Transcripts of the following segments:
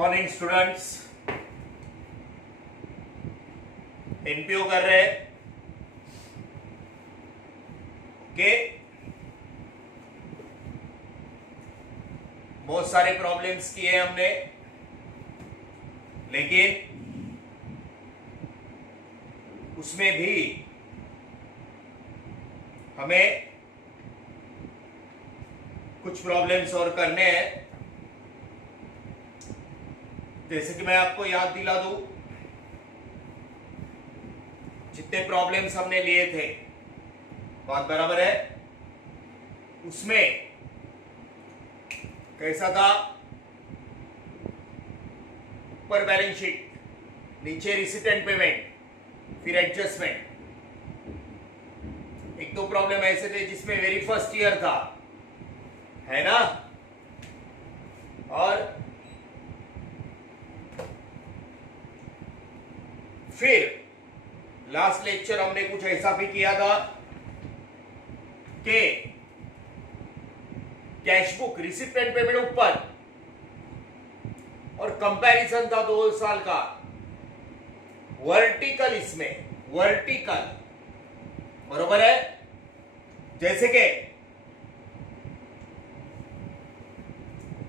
Morning students. NPO कर रहे हैं। ओके, बहुत सारे प्रॉब्लम्स किए हमने, लेकिन उसमें भी हमें कुछ प्रॉब्लम्स और करने हैं। जैसे कि मैं आपको याद दिला दूं, जितने प्रॉब्लम्स हमने लिए थे, बात बराबर है, उसमें कैसा था? ऊपर बैलेंस शीट, नीचे रिसीट एंड पेमेंट, फिर एडजस्टमेंट। एक दो प्रॉब्लम ऐसे थे जिसमें वेरी फर्स्ट ईयर था, है ना? और फिर लास्ट लेक्चर हमने कुछ ऐसा भी किया था कि cash book, receipt and payment ऊपर, और कंपैरिजन था 2 साल का वर्टिकल, इसमें वर्टिकल, बरोबर है। जैसे कि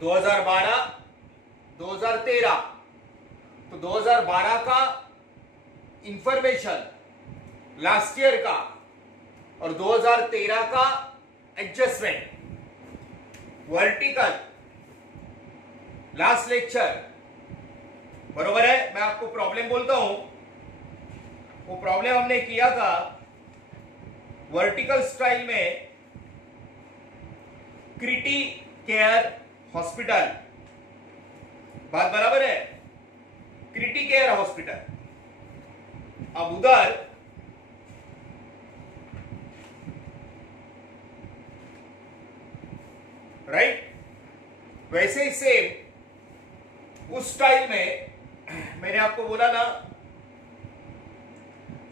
2012, 2013, तो 2012 का इंफॉर्मेशन लास्ट ईयर का और 2013 का एडजस्टमेंट, वर्टिकल, लास्ट लेक्चर, बरोबर है। मैं आपको प्रॉब्लम बोलता हूं, वो प्रॉब्लम हमने किया था वर्टिकल स्टाइल में, क्रिटी केयर हॉस्पिटल, बात बराबर है, क्रिटी केयर हॉस्पिटल। अब उधर राइट, वैसे ही सेम उस स्टाइल में मैंने आपको बोला ना,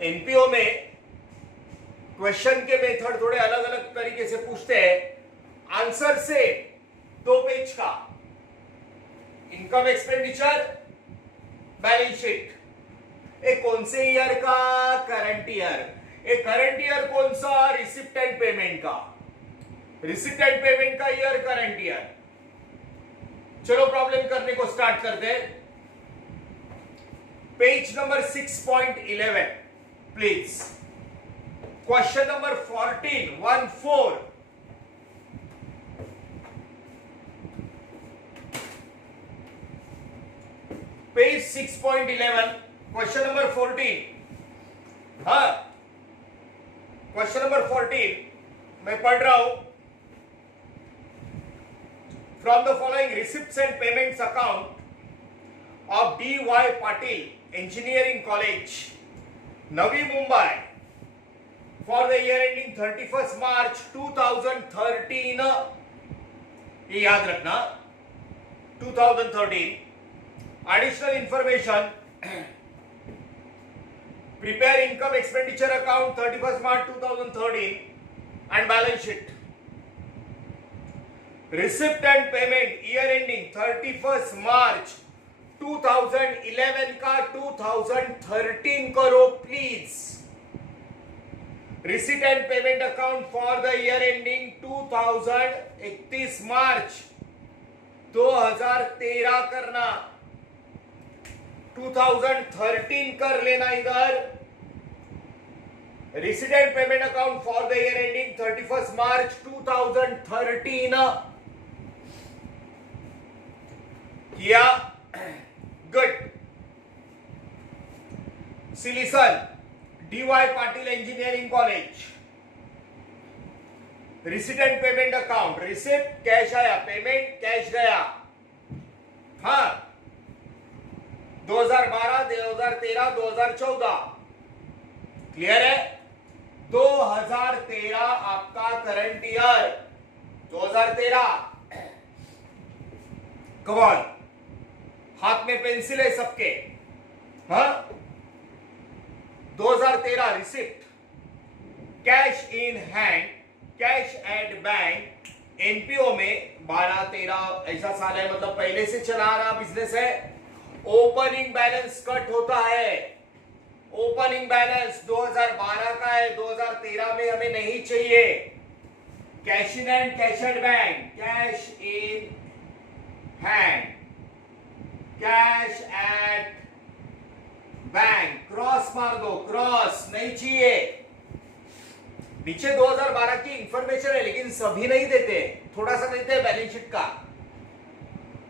एनपीओ में क्वेश्चन के मेथड थोड़े अलग अलग तरीके से पूछते हैं। आंसर से 2 पेज का इनकम एक्सपेंडिचर बैलेंस शीट, एक कौन से ईयर का? Current year. एक करंट ईयर कौन सा? रिसिप्ट एंड पेमेंट का, रिसिप्ट एंड पेमेंट का ईयर करंट ईयर। चलो प्रॉब्लम करने को स्टार्ट करते हैं। Page number 6.11 please. Question number 14 page 6.11 question number 14। हाँ, क्वेश्चन नंबर 14 मैं पढ़ रहा हूं। From the following receipts and payments account of D.Y.. Patil engineering college, Navi Mumbai, for the year ending 31 March 2013, ये याद रखना, 2013। Additional information, prepare income expenditure account 31st March 2013 and balance sheet. Receipt and payment year ending 31st March 2011 का 2013 करो please. Receipt and payment account for the year ending 31 March 2013 करना, 2013 कर लेना इधर। Receipt and payment account for the year ending 31 March 2013 किया। Good. सिलिसन, D Y. Patil engineering college, receipt and payment account, receipt cash आया, payment cash गया। हाँ, 2012, 2013, 2014 clear है। 2013 आपका करंट ईयर, 2013। कमान, हाथ में पेंसिल है सबके? हाँ, 2013 receipt, cash in hand, cash at bank NPO में 12-13 ऐसा साल है, मतलब पहले से चला आ रहा बिजनेस है, ओपनिंग बैलेंस कट होता है। ओपनिंग बैलेंस 2012 का है, 2013 में हमें नहीं चाहिए। Cash in hand, cash at bank, cash in hand, cash at bank, cross मार दो, क्रॉस नहीं चाहिए। नीचे 2012 की इंफॉर्मेशन है लेकिन सभी नहीं देते, थोड़ा सा देते हैं बैलेंस शीट का।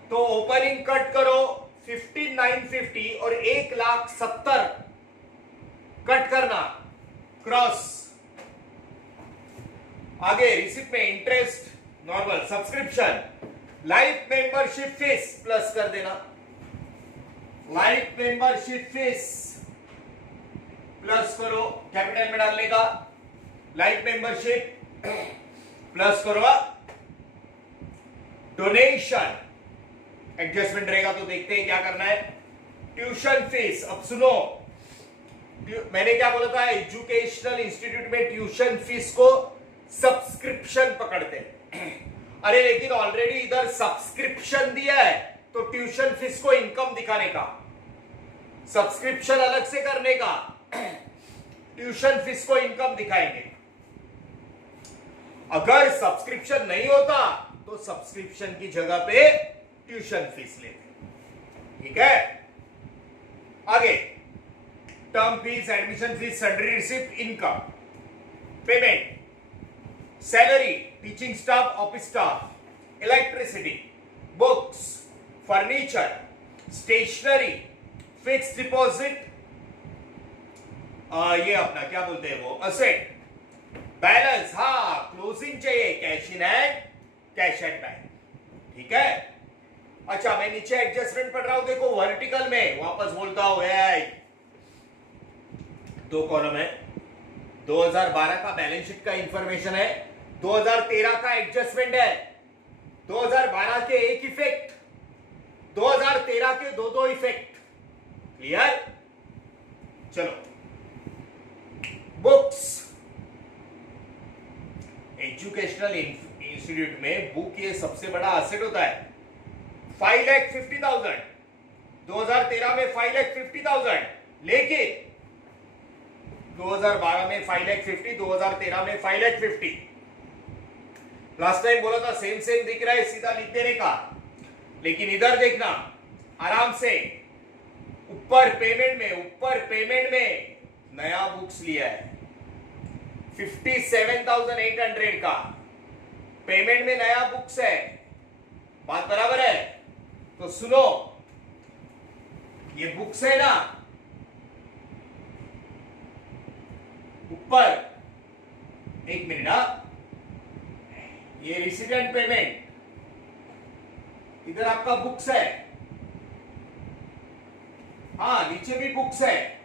तो ओपनिंग कट करो 15,950 और 1,70,000 कट करना, क्रॉस। आगे रिसिप्ट में interest normal, subscription, life membership fees plus कर देना, लाइफ मेंबरशिप फीस प्लस करो, कैपिटल में डालने का, लाइफ मेंबरशिप प्लस करो, डोनेशन एडजस्टमेंट रहेगा तो देखते हैं क्या करना है। ट्यूशन फीस, अब सुनो, मैंने क्या बोला था, एजुकेशनल इंस्टीट्यूट में ट्यूशन फीस को सब्सक्रिप्शन पकड़ते हैं। अरे लेकिन ऑलरेडी इधर सब्सक्रिप्शन दिया है तो ट्यूशन फीस को इनकम दिखाने का, सब्सक्रिप्शन अलग से करने का, ट्यूशन फीस को इनकम दिखाएंगे। अगर सब्सक्रिप्शन नहीं होता तो सब्सक्रिप्शन की जगह पे ट्यूशन फीस लेते। ठीक है, आगे term fees, admission fees, sundry receipt, income, payment, salary, teaching staff, office staff, electricity, books, furniture, stationery, fix deposit, ये अपना क्या बोलते हैं वो, असेट, बैलेंस, हाँ क्लोजिंग चाहिए, cash in hand, cash at bank. ठीक है, अच्छा मैं नीचे एडजस्टमेंट पढ़ रहा हूं, देखो वर्टिकल में वापस बोलता हूं, दो कॉलम है, 2012 का बैलेंस शीट का इंफॉर्मेशन है, 2013 का एडजस्टमेंट है, 2012 के एक इफेक्ट, 2013 के दो इफेक्ट। क्लियर, चलो बुक्स, एजुकेशनल इंस्टीट्यूट में बुक ये सबसे बड़ा असेट होता है। 5,50,000 2013 में 5,50,000, लेकिन 2012 में 5,50,000, 2013 में 5,50,000। लास्ट टाइम बोला था सेम सेम दिख रहा है, सीधा लिख देने का, लेकिन इधर देखना आराम से, ऊपर पेमेंट में नया बुक्स लिया है 57,800 का, पेमेंट में नया बुक्स है, बात बराबर है। तो सुनो, ये बुक्स है ना, ऊपर एक मिनट, ये रिसीडेंट पेमेंट, इधर आपका बुक्स है, हाँ नीचे भी बुक्स है,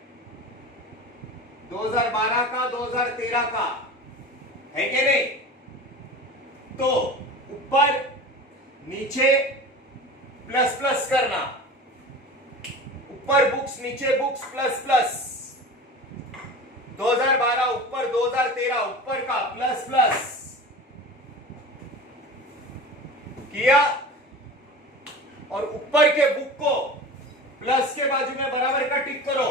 2012 का, 2013 का है कि नहीं। तो ऊपर नीचे प्लस प्लस करना, ऊपर बुक्स नीचे बुक्स प्लस प्लस, 2012 ऊपर, 2013 ऊपर का प्लस प्लस किया, और ऊपर के बुक को प्लस के बाजू में बराबर का टिक करो,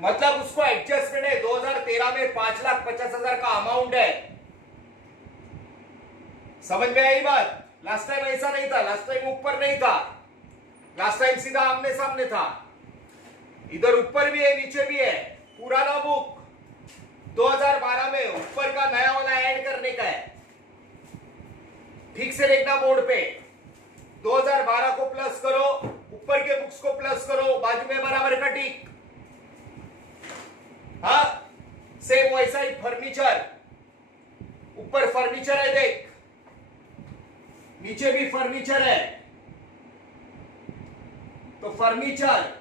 मतलब उसको एडजस्टमेंट है। 2013 में 5,50,000 का अमाउंट है, समझ में आई बात। लास्ट टाइम ऐसा नहीं था, लास्ट टाइम ऊपर नहीं था, लास्ट टाइम सीधा आमने सामने था, इधर ऊपर भी है नीचे भी है। पुराना बुक 2012 में ऊपर का नया वाला ऐड करने का है, ठीक से देखना बोर्ड पे, 2012 को प्लस करो, ऊपर के बुक्स को प्लस करो, बाजू में बराबर का टिक। हाँ सेम वैसा ही फर्नीचर, ऊपर फर्नीचर है देख, नीचे भी फर्नीचर है, तो फर्नीचर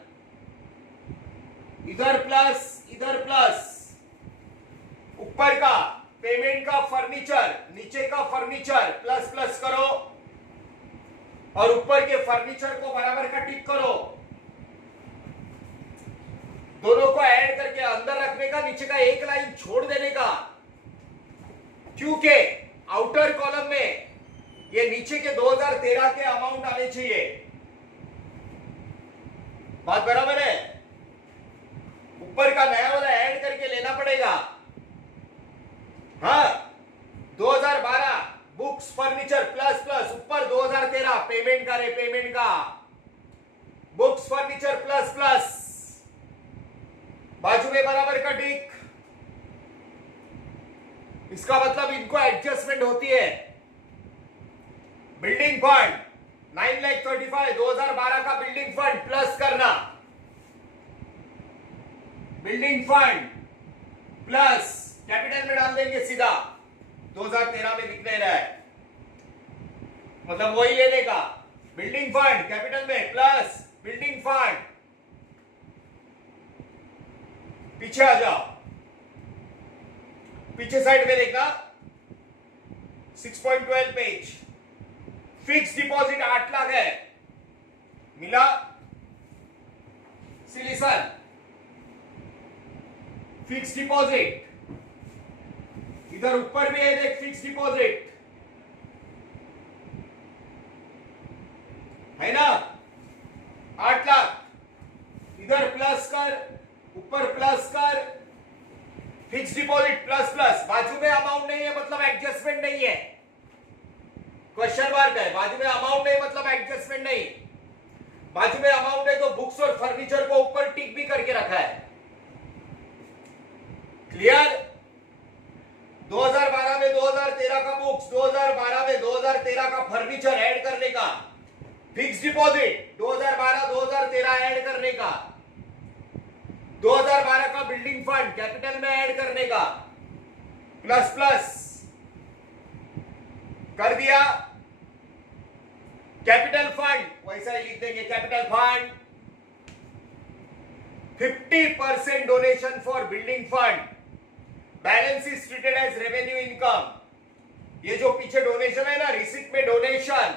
इधर प्लस, ऊपर का पेमेंट का फर्नीचर, नीचे का फर्नीचर, प्लस प्लस करो, और ऊपर के फर्नीचर को बराबर का टिक करो, दोनों को ऐड करके अंदर रखने का, नीचे का एक लाइन छोड़ देने का, क्योंकि आउटर कॉलम में ये नीचे के 2013 के अमाउंट आने चाहिए। बात बराबर है? ऊपर का नया वाला ऐड करके लेना पड़ेगा। हाँ, 2012 बुक्स फर्नीचर प्लस प्लस, ऊपर 2013 पेमेंट का रे, पेमेंट का बुक्स फर्नीचर प्लस प्लस, बाजू में बराबर का टिक। इसका मतलब इनको एडजस्टमेंट होती है। बिल्डिंग फंड 9,35,000 2012 का बिल्डिंग फंड प्लस करना, बिल्डिंग फंड प्लस कैपिटल में डाल देंगे सीधा, 2013 में दिख नहीं रहा है, मतलब वही लेने का। बिल्डिंग फंड कैपिटल में प्लस बिल्डिंग फंड, पीछे आ जाओ, पीछे साइड में देखना 6.12 पेज। फिक्स डिपॉजिट 8 लाख है, मिला सिलीसन फिक्स डिपॉजिट। इधर ऊपर भी है देख फिक्स डिपॉजिट, है ना, 8 लाख। इधर प्लस कर, ऊपर प्लस कर, फिक्स डिपॉजिट प्लस प्लस, बाजू में अमाउंट नहीं है मतलब एडजस्टमेंट नहीं है। क्वेश्चन मार्क है, बाजू में अमाउंट नहीं मतलब एडजस्टमेंट नहीं। बाजू में अमाउंट है तो बुक्स और फर्नीचर को ऊपर टिक भी करके रखा है। क्लियर? 2012 में 2013 का बुक्स, 2012 में 2013 का फर्नीचर ऐड करने का, फिक्स डिपॉजिट 2012 2013 ऐड करने का, 2012 का बिल्डिंग फंड कैपिटल में ऐड करने का, प्लस प्लस कर दिया। कैपिटल फंड वैसा ही लिख देंगे, capital fund 50% donation for building fund, balance is treated as revenue income. ये जो पीछे डोनेशन है ना, रिसिप्ट में डोनेशन,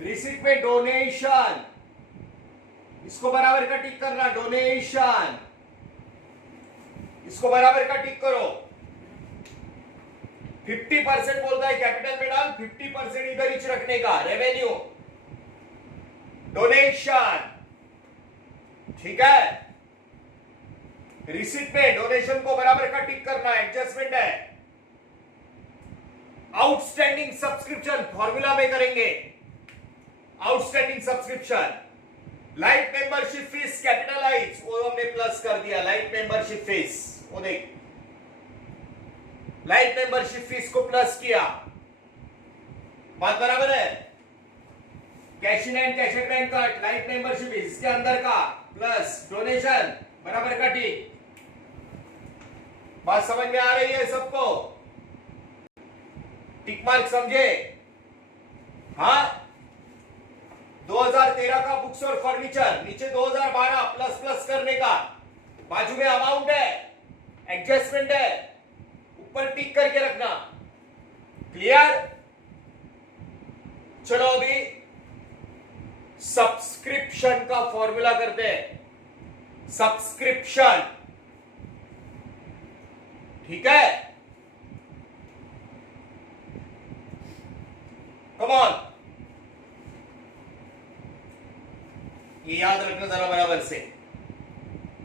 रिसिप्ट में डोनेशन, इसको बराबर का टिक करना, डोनेशन, इसको बराबर का टिक करो। 50% बोलता है कैपिटल में डाल, 50% इधर ही रखने का, रेवेन्यू डोनेशन, ठीक है। रिसिप्ट में डोनेशन को बराबर का टिक करना, एडजस्टमेंट है। आउटस्टैंडिंग सब्सक्रिप्शन फॉर्मूला में करेंगे, outstanding subscription, life membership fees capitalize, वो हमने प्लस कर दिया, लाइफ मेंबरशिप फीस, वो देख, लाइफ मेंबरशिप फीस को प्लस किया, बात बराबर है। Cash in and cash at bank cut, life membership fees इसके अंदर का प्लस डोनेशन बराबर का टिक। बात समझ में आ रही है सबको? टिक मार्क समझे? हाँ, 2013 का बुक्स और फर्नीचर, नीचे 2012 प्लस प्लस करने का, बाजू में अमाउंट है, एडजस्टमेंट है, ऊपर टिक करके रखना। क्लियर? चलो अभी सब्सक्रिप्शन का फॉर्मूला करते हैं। सब्सक्रिप्शन, ठीक है, कम ऑन, ये याद रखना जरा बराबर से,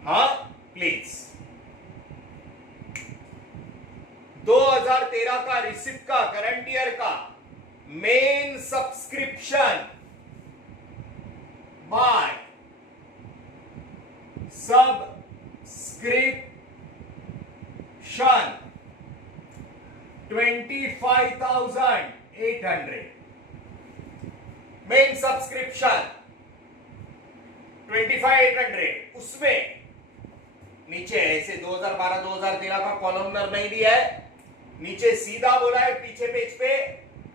हाँ प्लीज। 2013 का रिसिप्ट का, करंट ईयर का main subscription by subscription 25,800, main subscription 25,800। उसमें नीचे ऐसे 2012-2013 का कॉलमनर नहीं दिया है, नीचे सीधा बोला है पीछे पेज पे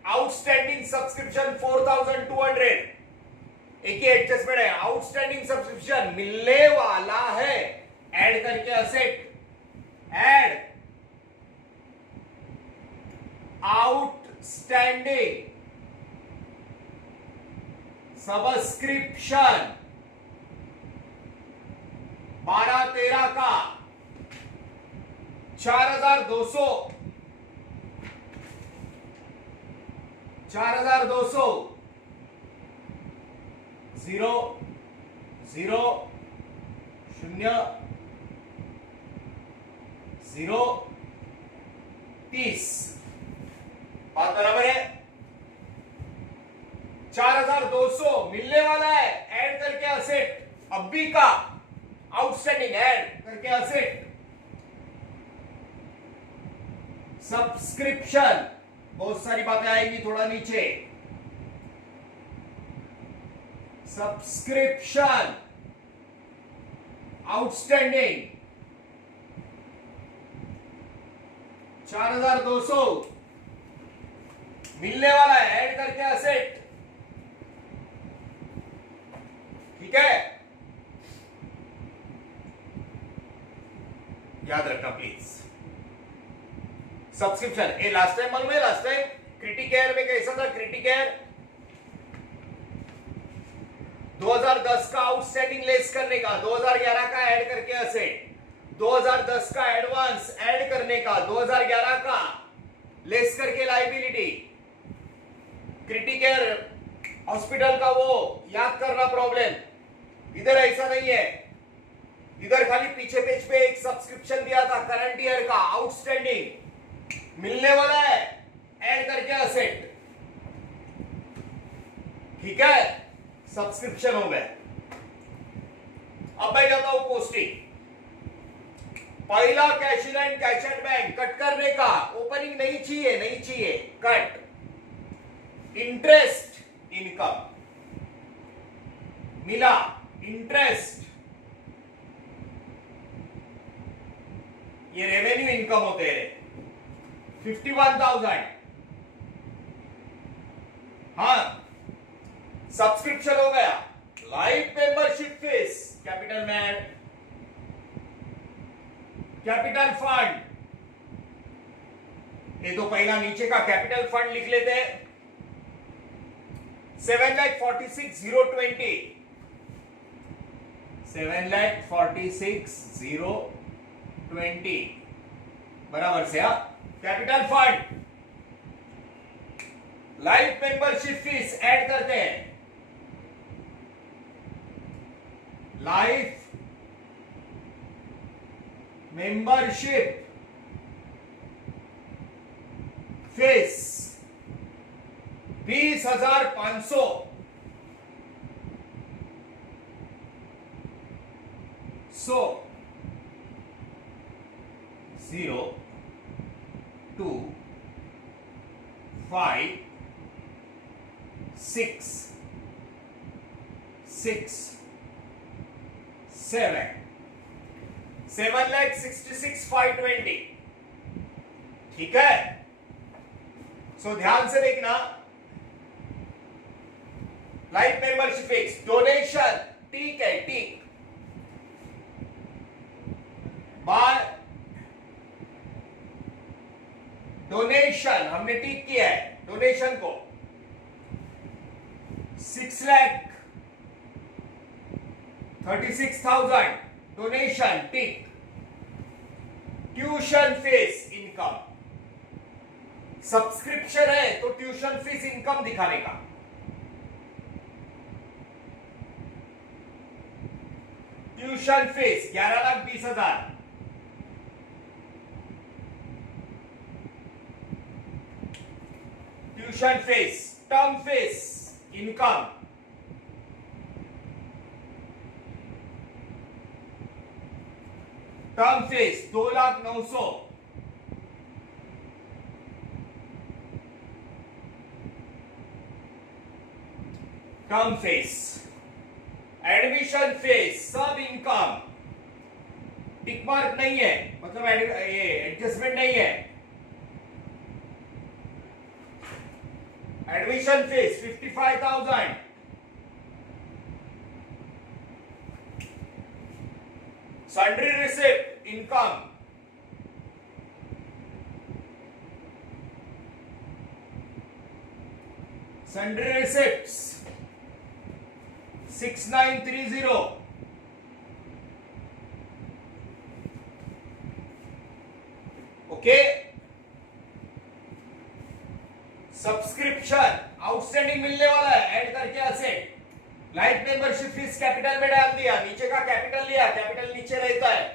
आउटस्टैंडिंग सब्सक्रिप्शन 4,200। एक ही एडजस्टमेंट है, आउटस्टैंडिंग सब्सक्रिप्शन मिलने वाला है, ऐड करके असेट, ऐड आउटस्टैंडिंग सब्सक्रिप्शन 12-13 का 4,200 4200 0 0 0 0 30 बात बराबर है। 4200 मिलने वाला है, ऐड करके असेट अभी का आउटस्टैंडिंग ऐड करके असेट सब्सक्रिप्शन, बहुत सारी बातें आएंगी थोड़ा नीचे। सब्सक्रिप्शन आउटस्टैंडिंग 4200 मिलने वाला है, ऐड करके असेट, ठीक है, याद रखना please. Subscription A last time मालूम है, लास्ट टाइम क्रिटिकेयर में कैसा था? क्रिटिकेयर 2010 का आउटस्टैंडिंग लेस करने का, 2011 का ऐड करके असेट, 2010 का एडवांस ऐड करने का, 2011 का लेस करके लायबिलिटी। क्रिटिकेयर हॉस्पिटल का वो याद करना प्रॉब्लम, इधर ऐसा नहीं है, इधर खाली पीछे पेज पे एक सब्सक्रिप्शन दिया था करंट ईयर का आउटस्टैंडिंग मिलने वाला है, ऐड करके असेट, ठीक है, सब्सक्रिप्शन हो गए। अब मैं जाता हूं पोस्टिंग। पहला cash in and cash and bank cut करने का, ओपनिंग नहीं चाहिए, नहीं चाहिए, कट। इंटरेस्ट इनकम मिला, इंटरेस्ट ये रेवेन्यू इनकम होते हैं 51,000। हाँ, सब्सक्रिप्शन हो गया, लाइफ मेंबरशिप फीस, कैपिटल में ऐड, कैपिटल फंड, ये तो पहला नीचे का कैपिटल फंड लिख लेते हैं, 7,46,020, 7,46,020 बराबर से। हा, capital fund, life membership fees add करते हैं, लाइफ मेंबरशिप फीस 20,500, सो 0 2 5 6 6 7 7,66,520, ठीक है। सो ध्यान से देखना, लाइफ मेंबरशिप फिक्स, डोनेशन ठीक है, ठीक, बार डोनेशन हमने टिक किया है, डोनेशन को 6,36,000 डोनेशन टिक। ट्यूशन फीस इनकम, सब्सक्रिप्शन है तो ट्यूशन फीस इनकम दिखाने का, tuition fees 11,20,000, tuition fees, term fees income, term fees 2,09,000, term fees, admission fees सब इनकम, टिक मार्क नहीं है, मतलब ये एडजस्टमेंट नहीं है। Admission fees 55,000, sundry receipt income, sundry receipts 6,930, okay. Subscription membership fees capital में डाल दिया, नीचे का कैपिटल लिया, कैपिटल नीचे रहता है।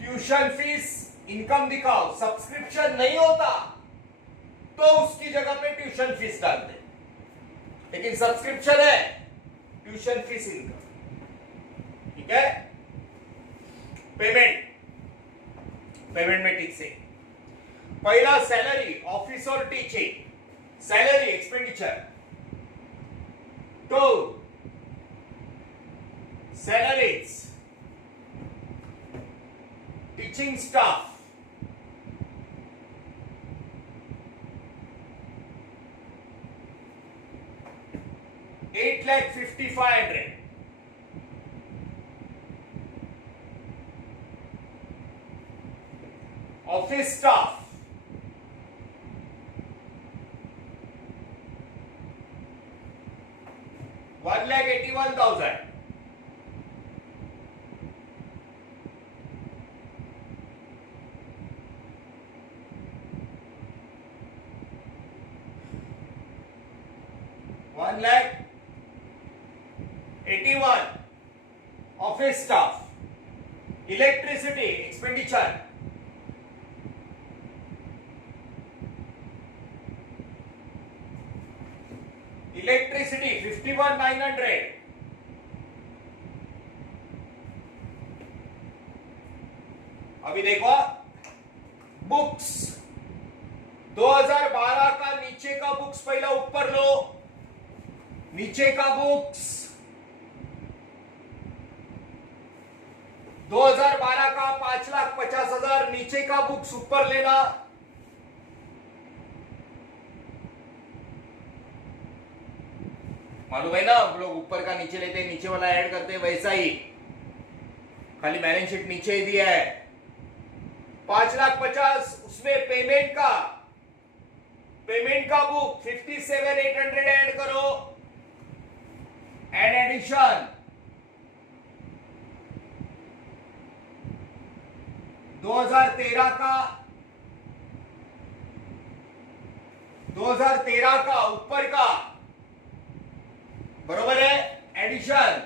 ट्यूशन फीस इनकम दिखाओ, सब्सक्रिप्शन नहीं होता तो उसकी जगह पे ट्यूशन फीस डाल दे, लेकिन सब्सक्रिप्शन है, ट्यूशन फीस इनकम। ठीक है। पेमेंट में ठीक से पहला सैलरी, ऑफिस और टीचिंग, सैलरी एक्सपेंडिचर, तो salaries, teaching staff, $8,55,000, office staff $1,81,000, $1,81,000 office staff. Electricity expenditure electricity 51,900, अभी देखो बुक्स 2012 का नीचे का बुक्स पहला ऊपर लो, नीचे का बुक्स 2012 का 5,50,000, नीचे का बुक्स ऊपर लेना, मालूम है ना, हम लोग ऊपर का नीचे लेते हैं, नीचे वाला ऐड करते हैं, वैसा ही खाली बैलेंस शीट नीचे ही दिया है। 5,50,000 उसमें पेमेंट का बुक 57,800 ऐड करो, एड एडिशन 2013 का ऊपर का, बरोबर है, एडिशन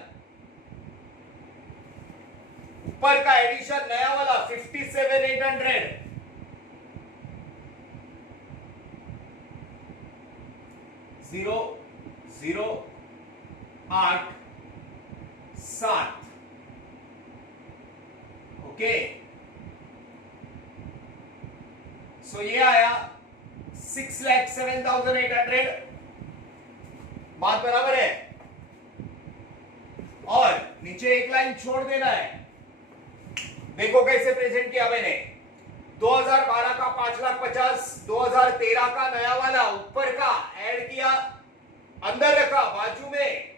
ऊपर का एडिशन नया वाला 57,800, 0,0,8,7, ओके। सो ये आया 6,07,800, बात बराबर है। और नीचे एक लाइन छोड़ देना है, देखो कैसे प्रेजेंट किया मैंने। 2012 का 5,50,000, 2013 का नया वाला ऊपर का ऐड किया, अंदर रखा, बाजू में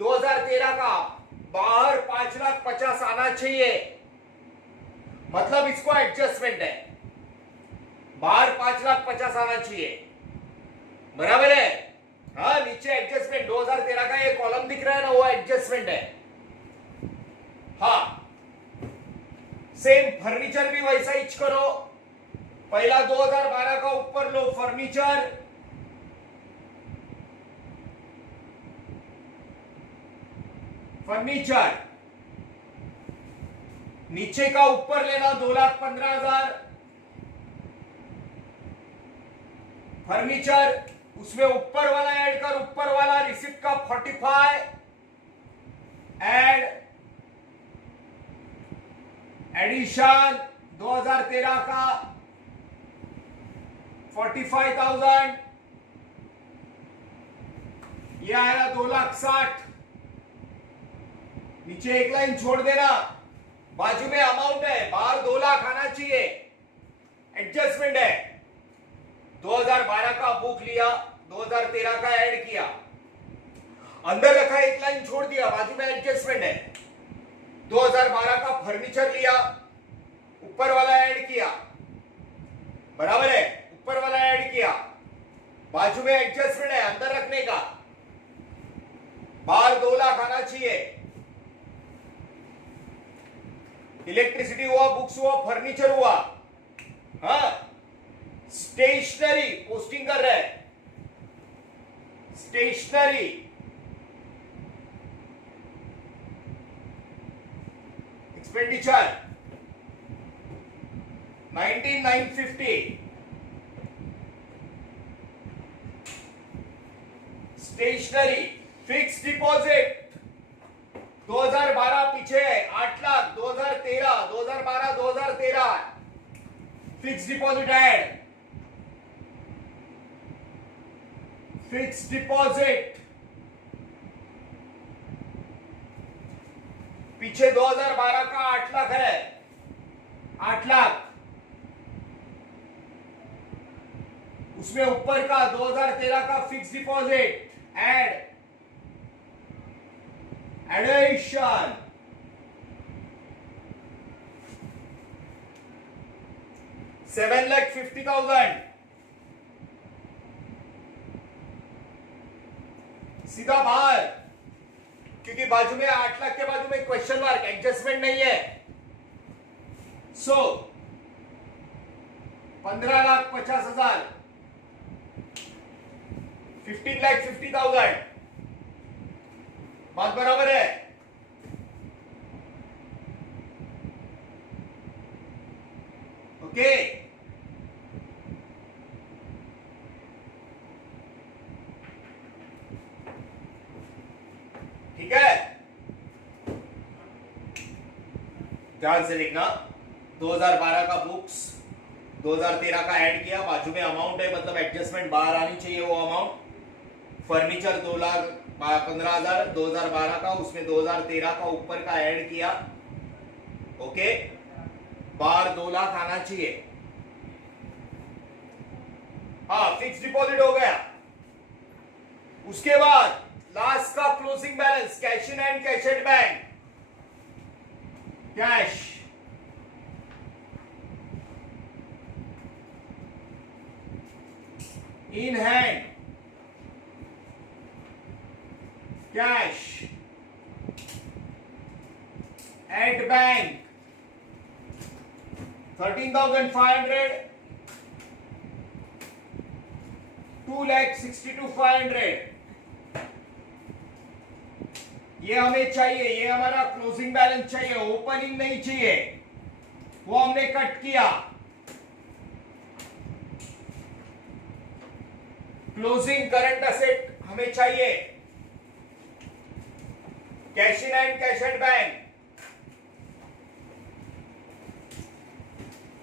2013 का बाहर 5,50,000 आना चाहिए, मतलब इसको एडजस्टमेंट है, बाहर 5,50,000 आना चाहिए, बराबर है। हाँ, नीचे एडजस्टमेंट 2013 का ये कॉलम दिख रहा है ना, वो एडजस्टमेंट है। हाँ, सेम फर्नीचर भी वैसा ही करो, पहला 2012 का ऊपर लो फर्नीचर, नीचे का ऊपर लेना 2,15,000 फर्नीचर, उसमें ऊपर वाला ऐड कर, ऊपर वाला रिसिप्ट का 45 ऐड एडिशन 2013 का 45,000, ये आया 2,60,000, नीचे एक लाइन छोड़ देना, बाजू में अमाउंट है, बाहर 2,00,000 आना चाहिए, एडजस्टमेंट है। 2012 का बुक लिया, 2013 का ऐड किया, अंदर रखा, एक लाइन छोड़ दिया, बाजू में एडजस्टमेंट है। 2012 का फर्नीचर लिया, ऊपर वाला ऐड किया, बराबर है, ऊपर वाला ऐड किया, बाजू में एडजस्टमेंट है, अंदर रखने का, बाहर 2,00,000 आना चाहिए। इलेक्ट्रिसिटी हुआ, बुक्स हुआ, फर्नीचर हुआ, हाँ। स्टेशनरी पोस्टिंग कर रहे हैं, stationery expenditure 19,950, stationery fix deposit 2012 पीछे 8 lakh, 2013, 2012, 2013 fix deposit add, fix deposit पीछे 2012 का 8 लाख है, 8 लाख, उसमें ऊपर का 2013 का फिक्स डिपॉजिट ऐड, एडिशन 7,50,000, सीधा बाहर, क्योंकि बाजू में 8 लाख के बाजू में क्वेश्चन मार्क, एडजस्टमेंट नहीं है। सो 15,50,000, 15,50,000, बात बराबर है। ओके, ठीक है, ध्यान से देखना। 2012 का बुक्स 2013 का ऐड किया, बाजू में अमाउंट है, मतलब एडजस्टमेंट बाहर आनी चाहिए वो अमाउंट। फर्नीचर 2,15,000 2012 का, उसमें 2013 का ऊपर का ऐड किया। ओके, बाहर 2 लाख आना चाहिए। हाँ, फिक्स डिपॉजिट हो गया। उसके बाद लास्ट का closing balance, cash in and cash at bank, cash in hand, cash at bank 13,500, 2,62,500, ये हमें चाहिए, ये हमारा क्लोजिंग बैलेंस चाहिए, ओपनिंग नहीं चाहिए, वो हमने कट किया। क्लोजिंग करंट एसेट हमें चाहिए, cash in and cash at bank,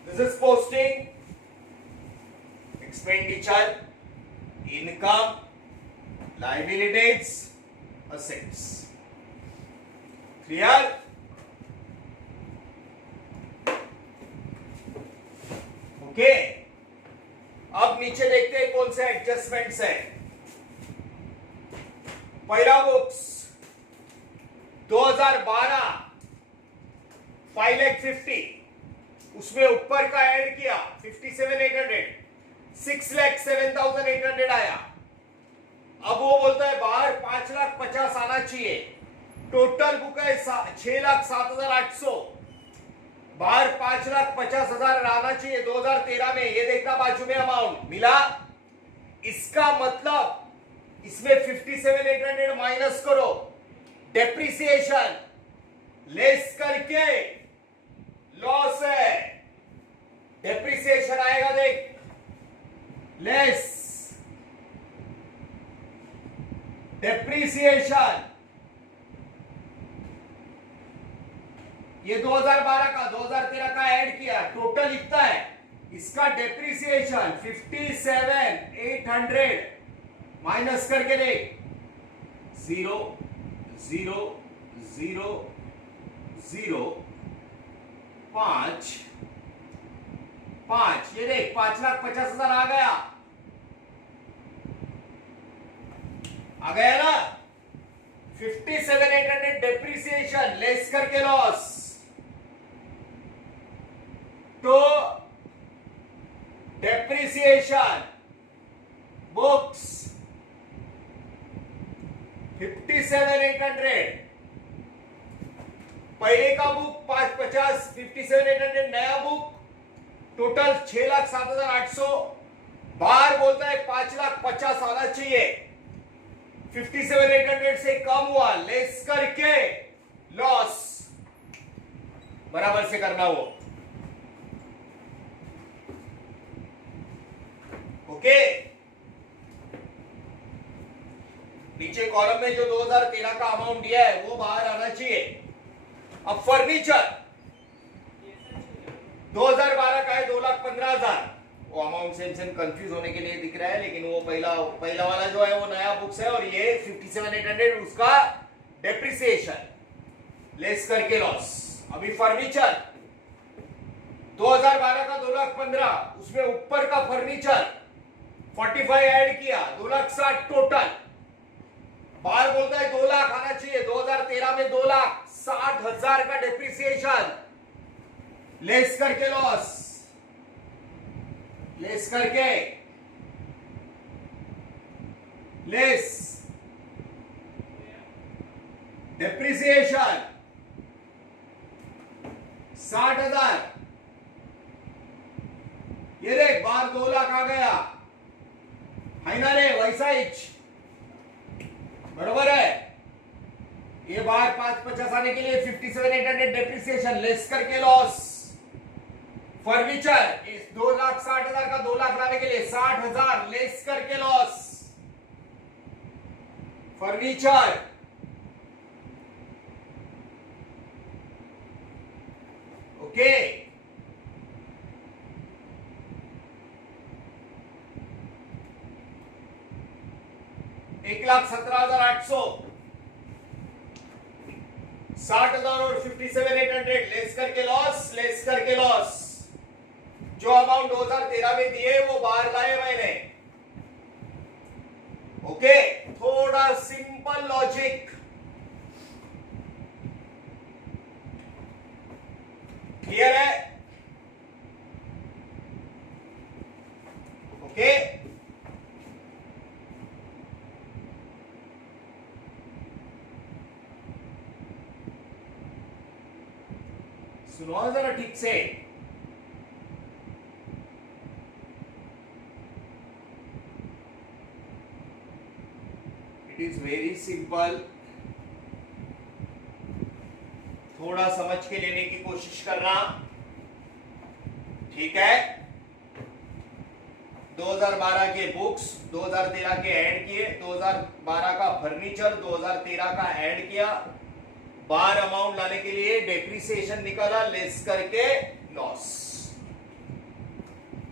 this is posting, expenditure, income, liabilities, assets. Clear? Okay, अब नीचे देखते हैं कौन से एडजस्टमेंट्स है। पहला बुक्स 2012 5,50,000, उसमें ऊपर का ऐड किया 57,800, 6,07,800 आया। अब वो बोलता है बाहर 5,50,000 आना चाहिए। टोटल बुक है 6,07,800, बाहर 5,50,000 आना चाहिए 2013 में। ये देखना बाजू में अमाउंट मिला, इसका मतलब इसमें 57,800 माइनस करो, डेप्रिसिएशन लेस करके लॉस है, डेप्रिसिएशन आएगा देख, लेस डेप्रिसिएशन, ये 2012 का 2013 का ऐड किया, टोटल इतना है, इसका डेप्रिसिएशन 57,800 माइनस करके देख, 0 0 0 0 5 5, ये देख 5,50,000 आ गया ना। 57,800 डेप्रिसिएशन लेस करके लॉस, तो डेप्रिसिएशन बुक्स 57,800, पहले का बुक 550, 57,800 नया बुक, टोटल 6,07,800, बाहर बोलता है 5,50,000 आना चाहिए, 57,800 से कम हुआ, लेस करके लॉस, बराबर से करना वो। ओके, नीचे कॉलम में जो 2013 का अमाउंट दिया है वो बाहर आना चाहिए। अब फर्नीचर 2012 का है 2,15,000। वो अमाउंट सेम कंफ्यूज होने के लिए दिख रहा है, लेकिन वो पहला वाला जो है वो नया बुक्स है, और ये 57,800 उसका डेप्रिसिएशन लेस करके लॉस। अभी फर्नीचर 2012 का 2,15,000, उसमें ऊपर का फर्नीचर 45 ऐड किया, 2,60,000 टोटल। बाहर बोलता है 2 लाख आना चाहिए। 2013 में 2,60,000 का डेप्रिसिएशन लेस करके लॉस, लेस करके लेस डेप्रिसिएशन 60,000। ये देख बाहर 2 लाख आ गया है ना रे, वैसा ही बराबर है। ये बाहर 550 आने के लिए 57,800 डेप्रिसिएशन लेस करके लॉस। फर्नीचर इस 2,60,000 का 2 लाख लाने के लिए 60,000 लेस करके लॉस। फर्नीचर ओके, 1,17,800, 60,000 और 57,800 लेस करके लॉस, लेस करके लॉस। जो अमाउंट 2013 में दिए वो बाहर लाए मैंने। ओके, थोड़ा सिंपल लॉजिक, क्लियर है? ओके, सुनो जरा ठीक से। इट इज वेरी सिंपल, थोड़ा समझ के लेने की कोशिश करना, ठीक है? 2012 के बुक्स 2013 के ऐड किए, 2012 का फर्नीचर 2013 का ऐड किया, बाहर अमाउंट लाने के लिए डेप्रिसिएशन निकाला, लेस करके लॉस।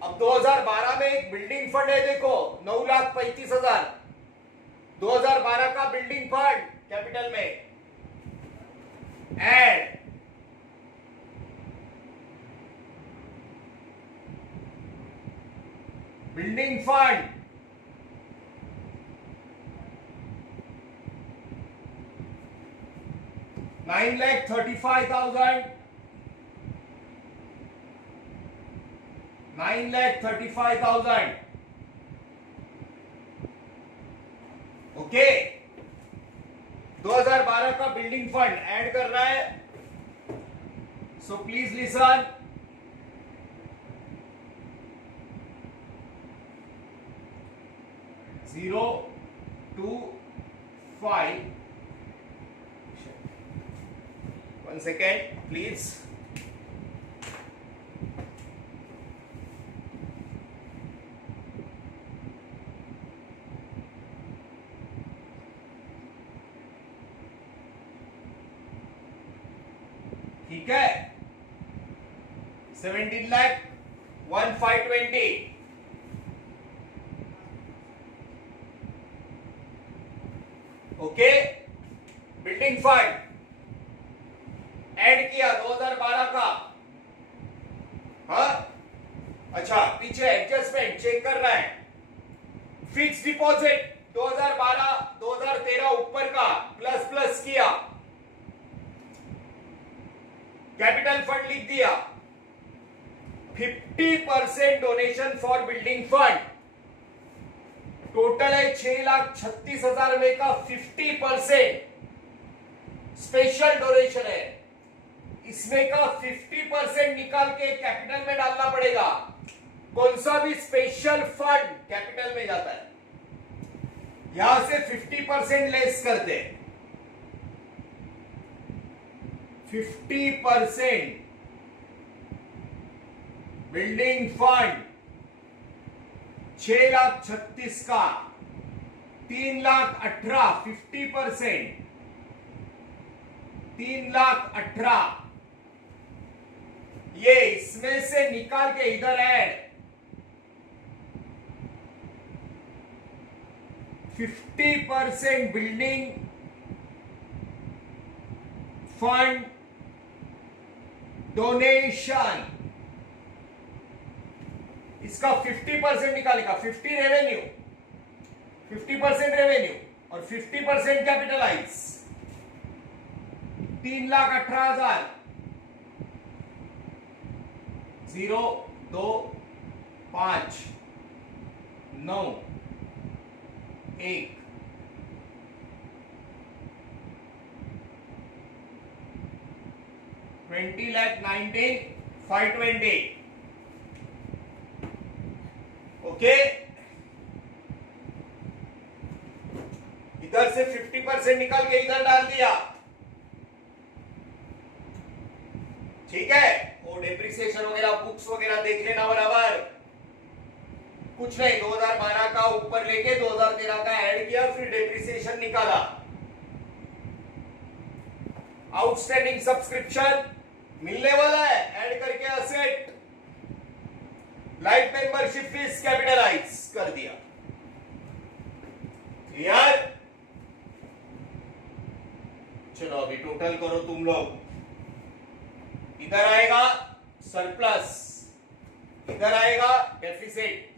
अब 2012 में एक बिल्डिंग फंड है, देखो 9,35,000, 2012 का बिल्डिंग फंड कैपिटल में ऐड, बिल्डिंग फंड 9,35,000, 9,35,000। ओके, 2012 का बिल्डिंग फंड ऐड कर रहा है, so please listen. Zero to 5, 1 second please। ठीक है, 17,01,520। ओके, बिल्डिंग फंड ऐड किया 2012 का। हाँ, अच्छा पीछे एडजस्टमेंट चेक करना है। फिक्स डिपॉजिट 2012 2013 ऊपर का प्लस प्लस किया, कैपिटल फंड लिख दिया, 50% donation for building fund, total है 6,36,000 में का 50% स्पेशल डोनेशन है, इसमें का 50% निकाल के कैपिटल में डालना पड़ेगा। कौन सा भी स्पेशल फंड कैपिटल में जाता है, यहां से 50% लेस करते हैं, 50% बिल्डिंग फंड 6,36,000 का 3,18,000 50%, 3,18,000 ये इसमें से निकाल के इधर ऐड 50% बिल्डिंग फंड डोनेशन, इसका 50% निकालेगा, 50 रेवेन्यू, 50% रेवेन्यू और 50% कैपिटलाइज, 3,18,000 0 2 5 9 1 20,19,520 ओके। इधर से 50% निकाल के इधर डाल दिया, ठीक है। वो डेप्रिसिएशन वगैरह बुक्स वगैरह देख लेना बराबर। कुछ नहीं, 2012 का ऊपर लेके 2013 का ऐड किया, फिर डेप्रिसिएशन निकाला। आउटस्टैंडिंग सब्सक्रिप्शन मिलने वाला है, ऐड करके asset, life membership fees capitalize कर दिया। क्लियर? चलो अभी टोटल करो तुम लोग। इधर आएगा सरप्लस, इधर आएगा डेफिसिट।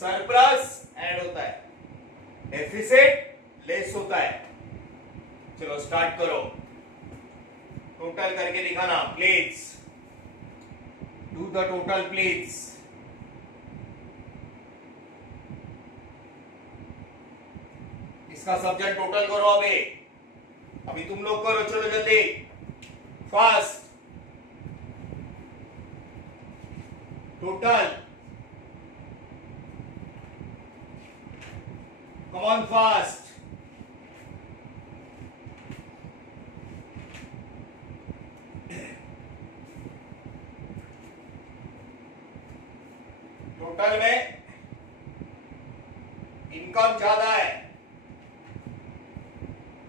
सरप्लस ऐड होता है, डेफिसिट लेस होता है। चलो स्टार्ट करो, टोटल करके दिखाना please. Do the total please. इसका सब्जेक्ट टोटल करो अभी तुम लोग करो, चलो जल्दी fast. Total come on fast. Total में इनकम ज्यादा है,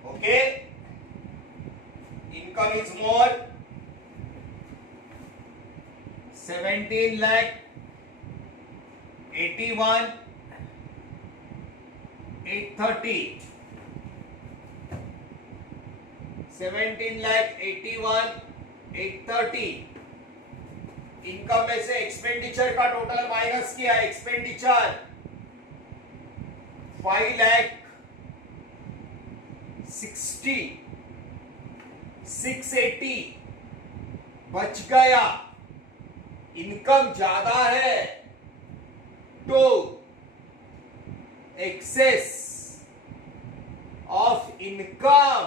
okay. Income is more, 17,81,830, 17,81,830। Income में से एक्सपेंडिचर का टोटल माइनस किया, एक्सपेंडिचर 5,60,680 बच गया। इनकम ज्यादा है तो excess of income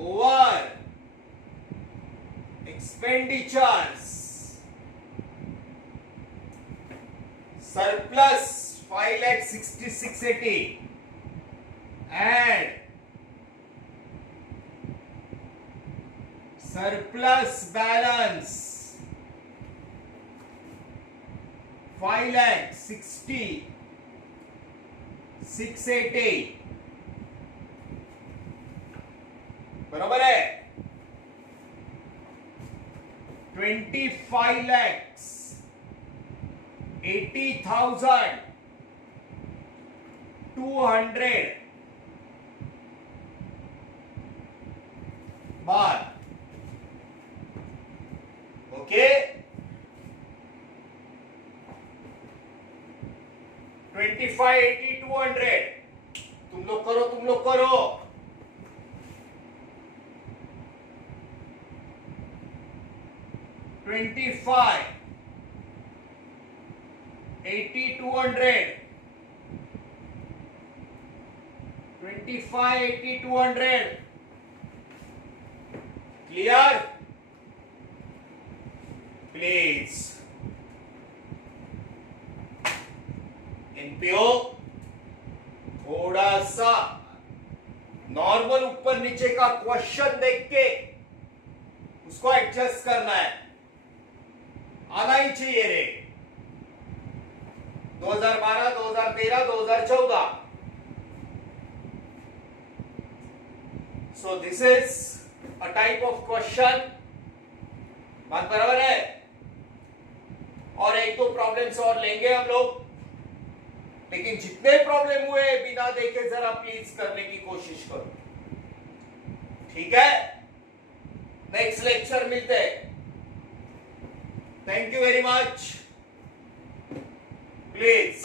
over expenditures, surplus 5,66,80 and surplus balance 5,60,680 बराबर है 25,80,200 बार, ओके। 25,80,200 तुम लोग करो, तुम लोग करो। 25,80,200, 25,80,200 क्लियर? प्लीज एनपीओ थोड़ा सा नॉर्मल ऊपर नीचे का क्वेश्चन देख के उसको एडजस्ट करना है। ही चाहिए रे। 2012, 2013, 2014। So this is a type of question। बात बराबर है? और एक दो प्रॉब्लम्स और लेंगे हम लोग, लेकिन जितने प्रॉब्लम हुए बिना देखे जरा प्लीज करने की कोशिश करो, ठीक है? नेक्स्ट लेक्चर मिलते हैं। Thank you very much. Please